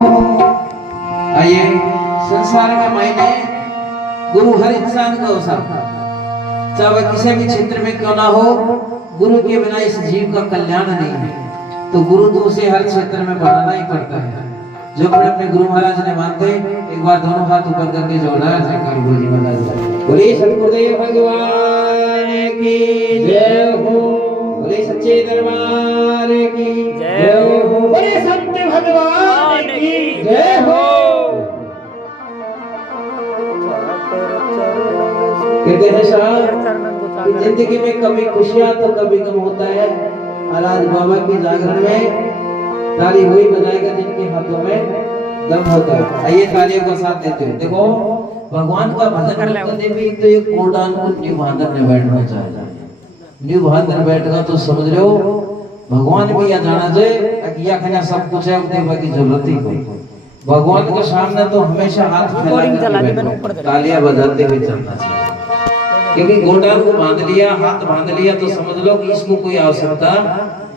आइए संसार के मायने गुरु हर इंसान को अवसर, चाहे वह किसी भी क्षेत्र में क्यों ना हो, गुरु के बिना इस जीव का कल्याण नहीं है। तो गुरु तो उसे हर क्षेत्र में बनाना ही पड़ता है। जो अपने गुरु महाराज ने मानते, एक बार दोनों हाथ ऊपर करके जोरदार जयकार गुरु जी महाराज। बोले सतगुरुदेव भगवान की जय हो, बोले सच्चे दरबार की जय हो, बोले संत भगवान की जय हो। कहते हैं साहब, जिंदगी में कभी खुशियां तो कभी गम होता है। आज बाबा की जागरण में ताली वही बजाएगा जिनके हाथों में दम होता है। आइए तालियों का साथ देते हैं। देखो भगवान का भजन करने भी तो एक कोडान को न्यू भादर में बैठना चाहिए। न्यू भादर बैठगा तो समझ लो भगवान भी या जाना जाए किया खाना सब कुछ है, उतने की जरूरत ही कोई। भगवान के सामने तो हमेशा हाथ फैला तालियां बजाते हुए चलना चाहिए, क्योंकि गोडान को बांध लिया, हाथ बांध लिया तो समझ लो कि इसको कोई आवश्यकता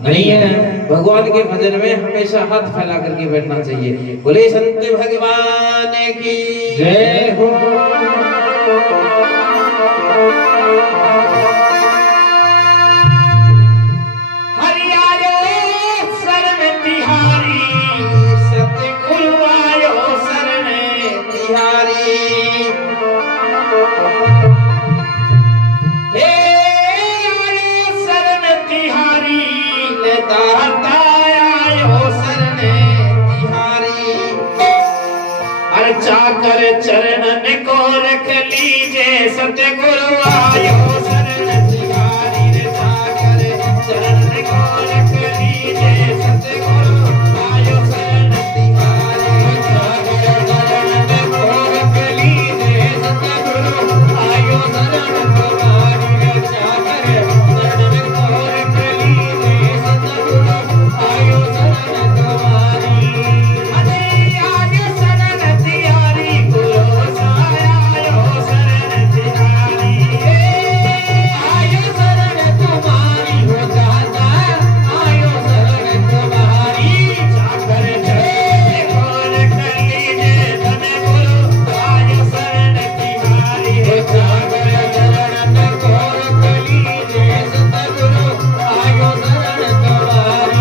नहीं है। भगवान के भजन में हमेशा हाथ फैला करके बैठना चाहिए। बोले संत भगवान की जय हो। चाकर चरणन को रख लीजे सतगुरु आयो शरण तिहारी रे। चाकर चरणन को रख लीजे सतगुरु आयो शरण तिहारी। चाकर चरणन को रख लीजे सतगुरु आयो शरण तिहारी रे। चाकर चरणन को रख लीजे सतगुरु आयो शरण तिहारी।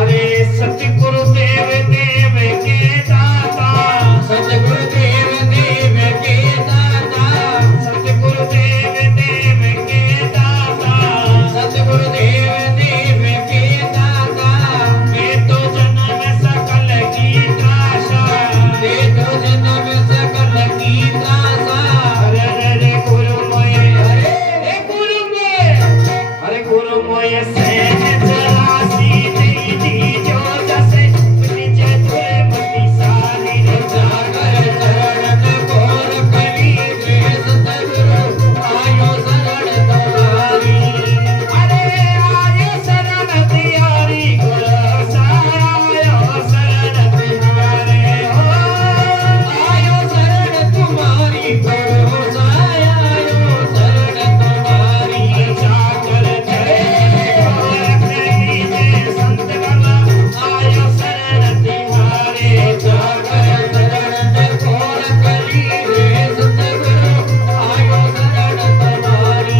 अरे सतगुरु देव देव के दाता, सतगुरु देव देव के दाता, सतगुरु देव देव के दाता, सतगुरु देव देव के दाता, मैं तो जन्म सकल की त्रासा, दे दो जन्म सकल की त्रासा। अरे रे गुरु मोये, अरे गुरु में अरे गुरु मोये सहज राशि दी दी जो जसे निजे तुरे मति सारी रे जागर चरण घोर कली रे सतगुरु आयो शरण तुम्हारी। अरे आयो शरण तिहारी गुरु सायो शरण तिहारे हो आयो शरण तुम्हारी गुरु साया आयो शरण तुम्हारी। जाकर चले रखी जे संत गवा आयो शरण तिहारे जागर चरण घोर कली रे सतगुरु आयो शरण तुम्हारी।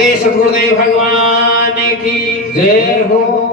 बोले सद्गुरुदेव भगवान की जय हो।